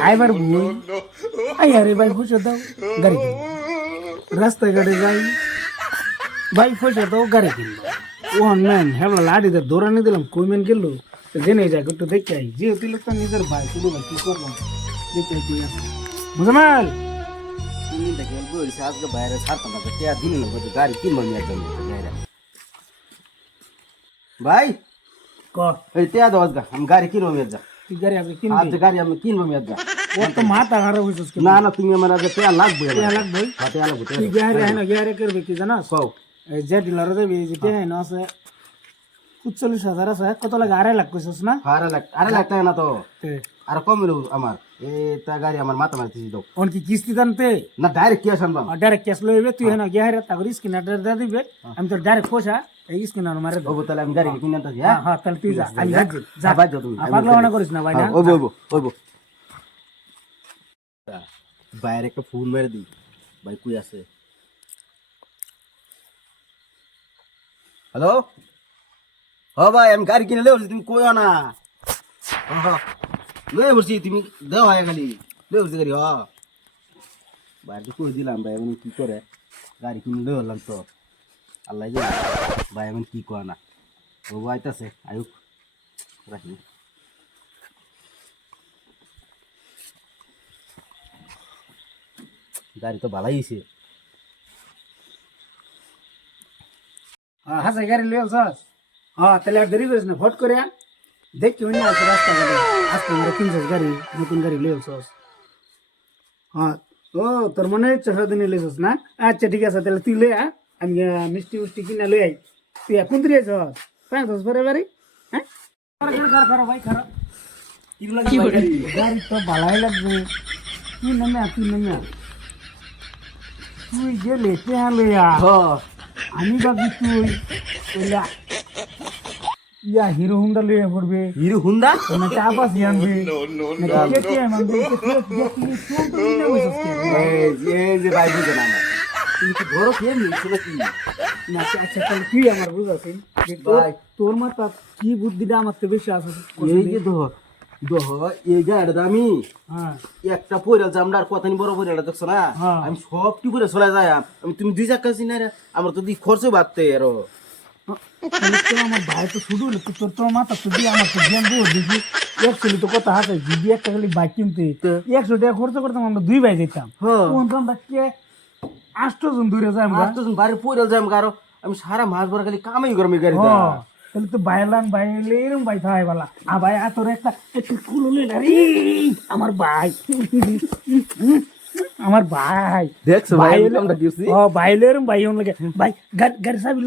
খাইবার ভুল আই আরে ভাই পয়সা দাও গাড়ি কিনবো রাস্তাঘাটে যাই ভাই পয়সা দাও গাড়ি কিনবো ও নেন হ্যাঁ লাড়িতে দৌড়ানি দিলাম কইমেন গেল জেনে যাক একটু দেখে আই যেহেতু লোকটা নিজের ভাই শুধু ভাই কি করবো দেখে কি আছে মুজামাল তুমি দেখে বলছি আজকে বাইরে ছাড়তাম না টিয়া দিন না গাড়ি কিনবো আমি একদম ভাই ক এই টিয়া দাও আজকে আমি গাড়ি কিনবো আমি যা তুই গাড়ি আজকে আজ কিনবি গাড়ি আমি কিনবো আমি যা ও তো মাথা খারাপ হয়েছিস না না তুমি আমার আজকে টিয়া লাগবে টিয়া লাগবে টিয়া লাগবে তুই গাড়ি হ্যাঁ গাড়ি করবে কি জানাস কও এই যে ডিলারে যাবি যে টিয়া হ্যাঁ আছে ৪৫,০০০ আছে কত লাগে ২.৫ লাখ কইছিস না আরে লাখ টাকা না তো তে আর কম মিলো আমার তা গাড়ি আমার মাথা মারতে দাও অন কি কিস্তি টানতে না ডাইরেক্ট ক্যাশ আনবাম ডাইরেক্ট ক্যাশ লইবে তুই হ্যাঁ গিয়ে হারে তারপর স্ক্যানার দিয়ে দিবে আমি তো ডাইরেক্ট পয়সা এই স্ক্যানার মারে দেবো ওবো তাহলে আমি গাড়ি কিনে আনতাছি হ্যাঁ হ্যাঁ তাহলে তুই যা আমি যাচ্ছি যা বাই যাও তুমি পাগলা মনে করিস না ভাই না ওবো ওবো ওবো বাইরে একটা ফোন মেরে দিই ভাই কই আছে হ্যালো হ ভাই আমি গাড়ি কিনে লেবছি তুমি কইও না লয়ে বসছি তুমি দেও হয় খালি লয়ে বসছি গাড়ি বাইরে কই দিলাম ভাই আমি কি করে গাড়ি কিনে লয়ে হলাম তো আল্লাহ জানে ভাই আমি কি কয় না ও আইতাছে আয়ুক রাখি গাড়ি তো ভালাই হয়েছে হ্যাঁ হাসা গাড়ি লইয়া যাস হ্যাঁ তাহলে আর দেরি করিস না ফট করে দেখ কি না আছে রাস্তা ঘাটে আজকে আমরা কিনছিস গাড়ি নতুন গাড়ি লইয়া যাস হ্যাঁ ও তোর মনে হচ্ছে সারাদিনে লইছিস না আচ্ছা ঠিক আছে তাহলে তুই লই আমি মিষ্টি মিষ্টি কিনা লই আই তুই এখন দিয়ে যাস পাঁচ দশ পরে বাড়ি হ্যাঁ খারাপ ভাই খারাপ গাড়ি তো ভালাই লাগবে তুই নেমে তুই গেলে হ্যাঁ লইয়া আমি ভাবি তুই ইয়া হিরো হুন্ডা লইয়া পড়বে হিরো হুন্ডা না চাপাস আনবে এই যে ভাই বুঝে না তুমি কি ঘর খেয়ে নিয়েছিল কি আচ্ছা তাহলে তুই আমার বুঝাছিস তোর মাথা কি বুদ্ধিটা আমার তো বেশি আছে এই যে এই গাড়িটা দামি হ্যাঁ একটা পয়রাল চামড়া আর কত বড় পয়রাল দেখছো না আমি সবটি করে চলে যাই আমি তুমি দুই চাকা চিনি না আমার তো দি খরচ বাড়তে আরো আমার ভাই তো শুধু তোর তোর মাথা তো দিয়ে আমার তো জ্ঞান দেবো দেখি ১০০ তো কত হাতে যদি একটা খালি বাইক কিনতে ১০০ টাকা খরচ করতাম আমরা 2 ভাই যেতাম আমরা কে ৮ জন দূরে যাই আমরা ৮ জন বাড়ির পয়রাল যাই গারো আমি সারা মাস ভরা খালি কামাই করি গাড়ি তাহলে তো বাইলাম ভাই এরম ভাই থাই বালা ভাই তোর একটা একটু ফুল হলে না রে আমার ভাই আমার ভাই দেখছো ভাই ভাই এরম ভাই লাগে ভাই গাড়ি চাবি